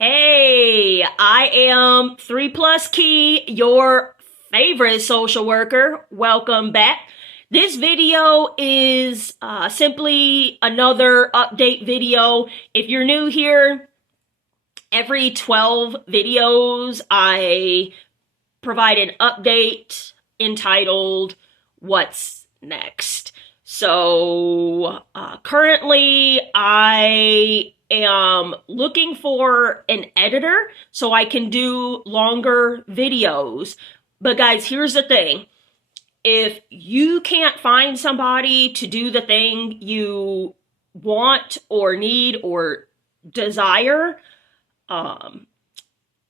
Hey, I am 3 Plus Key, your favorite social worker. Welcome back. This video is simply another update video. If you're new here, every 12 videos I provide an update entitled What's Next. So currently I am looking for an editor so I can do longer videos. But guys, here's the thing. If you can't find somebody to do the thing you want or need or desire,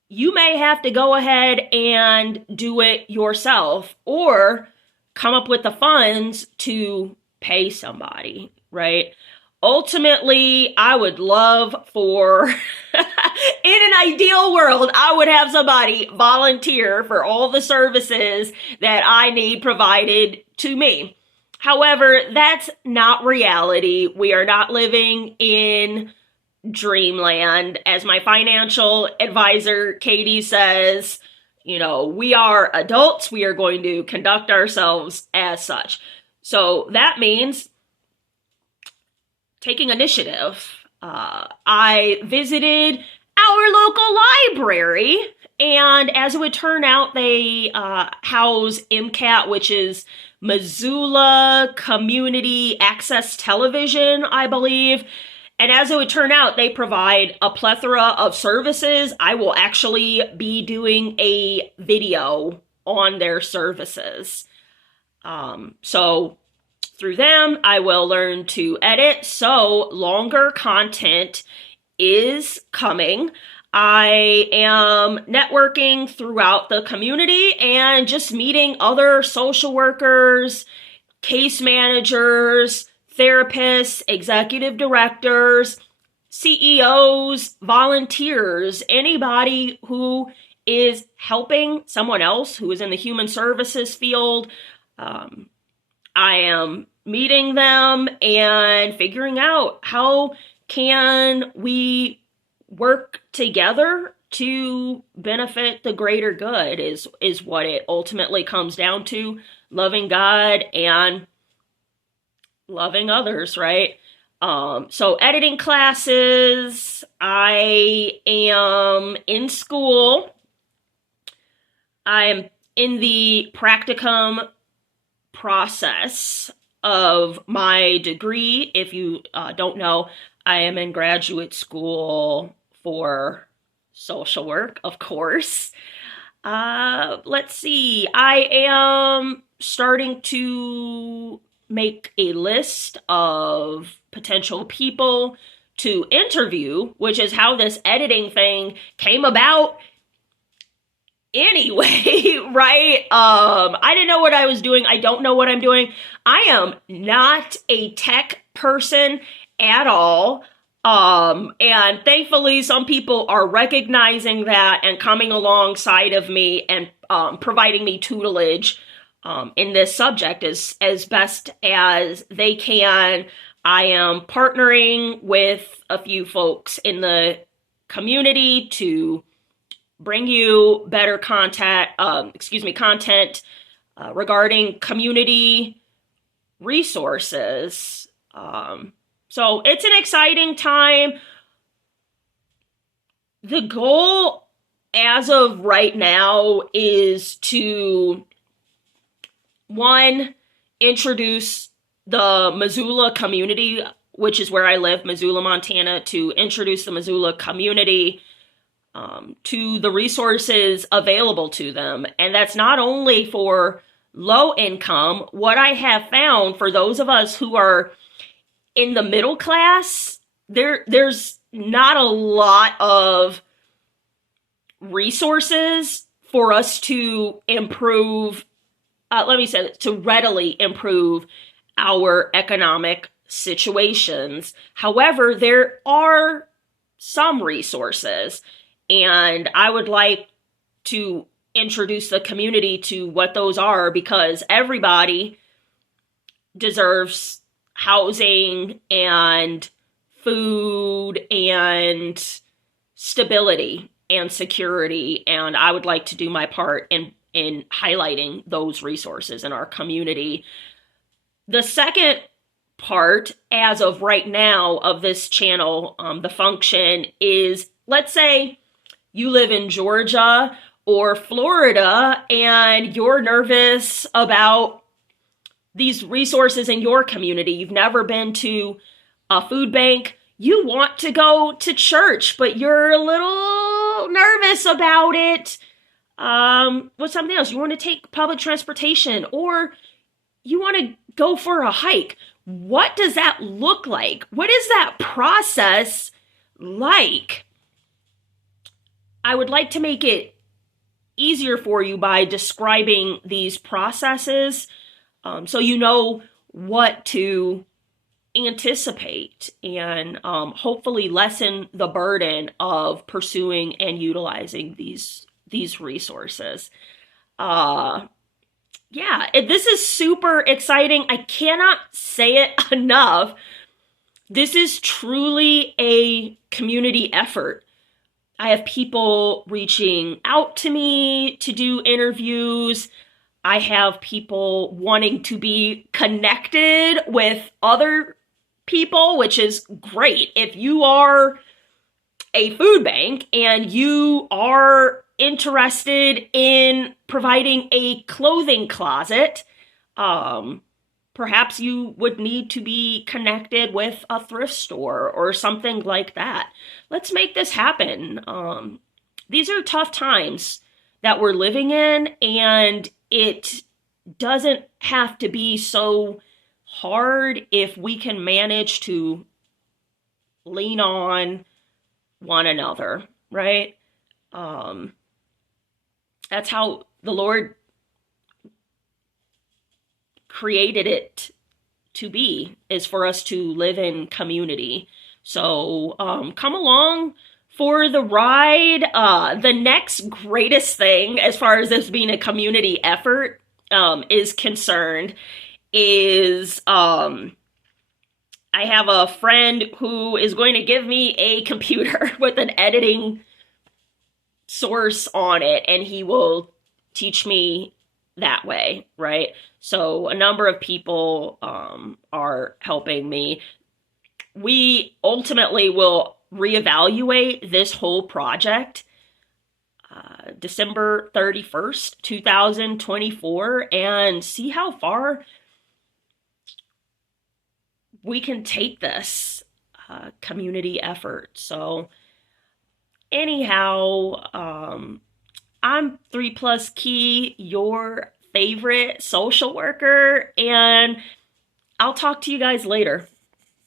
you may have to go ahead and do it yourself or come up with the funds to pay somebody, right? Ultimately, I would love for, in an ideal world, I would have somebody volunteer for all the services that I need provided to me. However, that's not reality. We are not living in dreamland. As my financial advisor, Katie, says, we are adults. We are going to conduct ourselves as such. So that means taking initiative. I visited our local library, and as it would turn out, they house MCAT, which is Missoula Community Access Television, I believe. And as it would turn out, they provide a plethora of services. I will actually be doing a video on their services. So through them, I will learn to edit. So longer content is coming. I am networking throughout the community and just meeting other social workers, case managers, therapists, executive directors, CEOs, volunteers, anybody who is helping someone else who is in the human services field. I am meeting them and figuring out how can we work together to benefit the greater good is what it ultimately comes down to. Loving God and loving others, right? So editing classes, I am in school. I am in the practicum process of my degree. If you don't know, I am in graduate school for social work, of course. Let's see. I am starting to make a list of potential people to interview, which is how this editing thing came about anyway, right? I didn't know what I was doing. I don't know what I'm doing. I am not a tech person at all. And thankfully, some people are recognizing that and coming alongside of me and providing me tutelage in this subject as best as they can. I am partnering with a few folks in the community to bring you better content regarding community resources. So it's an exciting time. The goal as of right now is to, one, introduce the Missoula community, which is where I live, Missoula, Montana, to introduce the Missoula community to the resources available to them. And that's not only for low income. What I have found for those of us who are in the middle class, there's not a lot of resources for us to improve, to readily improve our economic situations. However, there are some resources, and I would like to introduce the community to what those are, because everybody deserves housing and food and stability and security, and I would like to do my part in highlighting those resources in our community. The second part, as of right now, of this channel, the function is, let's say you live in Georgia or Florida and you're nervous about these resources in your community. You've never been to a food bank. You want to go to church, but you're a little nervous about it. What's something else? You want to take public transportation, or you want to go for a hike. What does that look like? What is that process like? I would like to make it easier for you by describing these processes, so you know what to anticipate, and hopefully lessen the burden of pursuing and utilizing these resources. Yeah, this is super exciting. I cannot say it enough. This is truly a community effort. I have people reaching out to me to do interviews. I have people wanting to be connected with other people, which is great. If you are a food bank and you are interested in providing a clothing closet, perhaps you would need to be connected with a thrift store or something like that. Let's make this happen. These are tough times that we're living in, and it doesn't have to be so hard if we can manage to lean on one another, right? That's how the Lord created it to be, is for us to live in community. So come along for the ride. The next greatest thing, as far as this being a community effort is concerned, is I have a friend who is going to give me a computer with an editing source on it, and he will teach me that way, right? So a number of people are helping me. We ultimately will reevaluate this whole project December 31st, 2024, and see how far we can take this community effort. So anyhow, I'm 3+ Key, your favorite social worker, and I'll talk to you guys later.